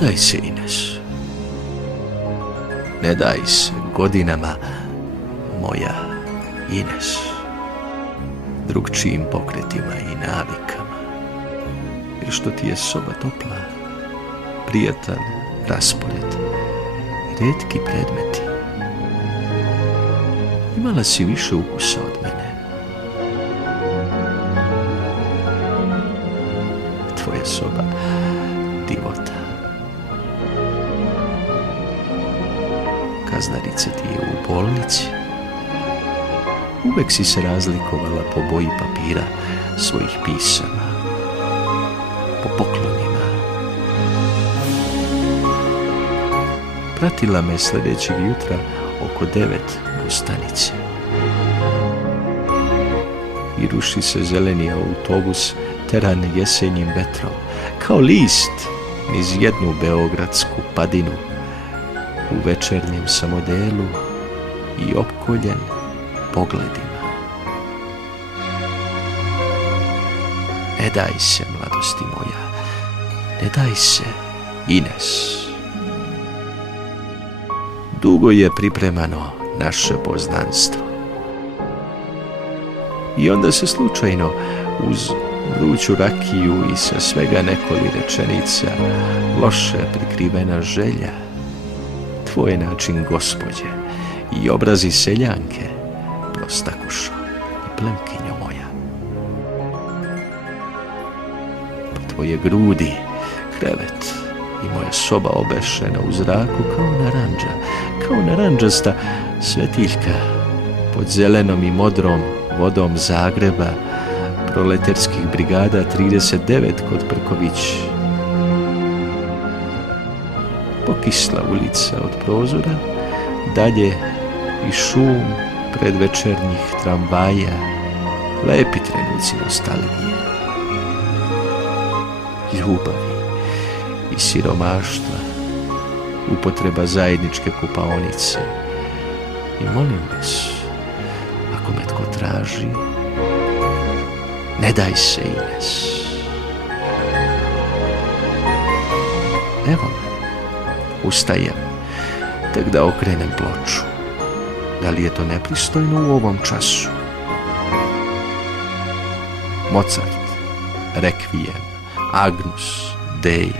daj se, Ines. Ne daj se godinama, moja Ines. Drugčijim pokretima i navikama. Jer što ti je soba topla, prijatan raspored i retki predmeti. Imala si više ukusa od mene. Tvoja soba divota. Kaznarica ti je u bolnici. Uvek si se razlikovala po boji papira svojih pisama, po poklonima. Pratila me sljedećeg jutra oko 9 do stanice. I ruši se zeleni autobus teran jesenjim vetrom, kao list niz jednu beogradsku padinu, u večernjem samodelu i opkoljen pogledima. Ne daj se, mladosti moja, ne daj se, Ines. Dugo je pripremano naše poznanstvo. I onda se slučajno, uz vruću rakiju i sa svega nekoli rečenica, loše prikrivena želja, tvoj način gospođe i obrazi seljanke, prostakušo i plemkinjo moja. Pa tvoje grudi, krevet i moja soba obešena u zraku kao naranđasta svetiljka pod zelenom i modrom vodom Zagreba, proleterskih brigada 39 kod Prković. Pokisla ulica od prozora, dalje i šum predvečernjih tramvaja, lepi trenuci nostalgije, ljubavi i siromaštva, upotreba zajedničke kupaonice. I molim vas, ako me tko traži, ne daj se, Ines. Evo me, ustajem, tek da okrenem ploču. Da li je to nepristojno u ovom času? Mozart, Requiem, Agnus, Dei.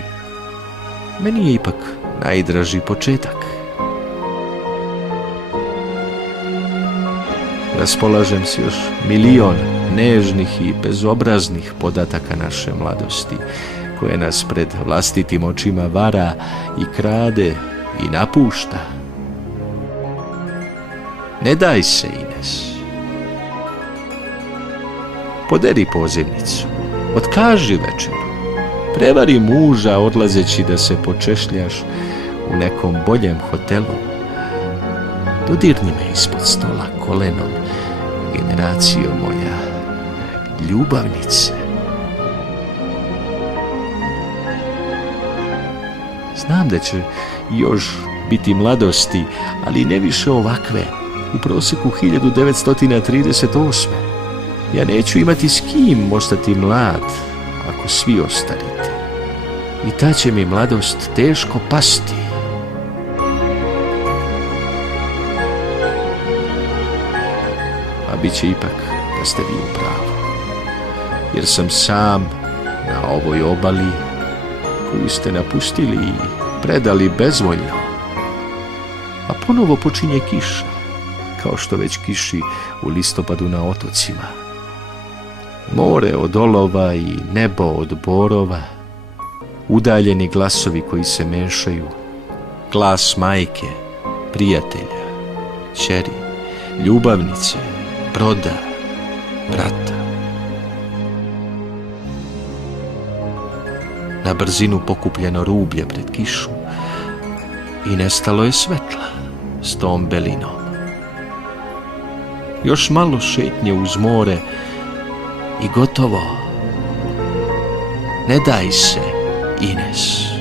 Meni je ipak najdraži početak. Raspolažem s još milion nežnih i bezobraznih podataka naše mladosti, koje nas pred vlastitim očima vara i krade i napušta. Ne daj se, Ines. Poderi pozivnicu, otkaži večeru, prevari muža odlazeći da se počešljaš u nekom boljem hotelu. Dodirni me ispod stola kolenom, generacijo moja, ljubavnice. Znam da će još biti mladosti, ali ne više ovakve, u prosjeku 1938. Ja neću imati s kim ostati mlad, ako svi ostarite. I ta će mi mladost teško pasti. A bit će ipak da ste vi u pravu. Jer sam sam na ovoj obali koju ste napustili i predali bezvoljno. A ponovo počinje kiša, kao što već kiši u listopadu na otocima. More od olova i nebo od borova, udaljeni glasovi koji se mešaju, glas majke, prijatelja, ćeri, ljubavnice, broda, brata. Na brzinu pokupljeno rublje pred kišu i nestalo je svetla s tom belinom. Još malo šetnje uz more i gotovo. Ne daj se, Ines.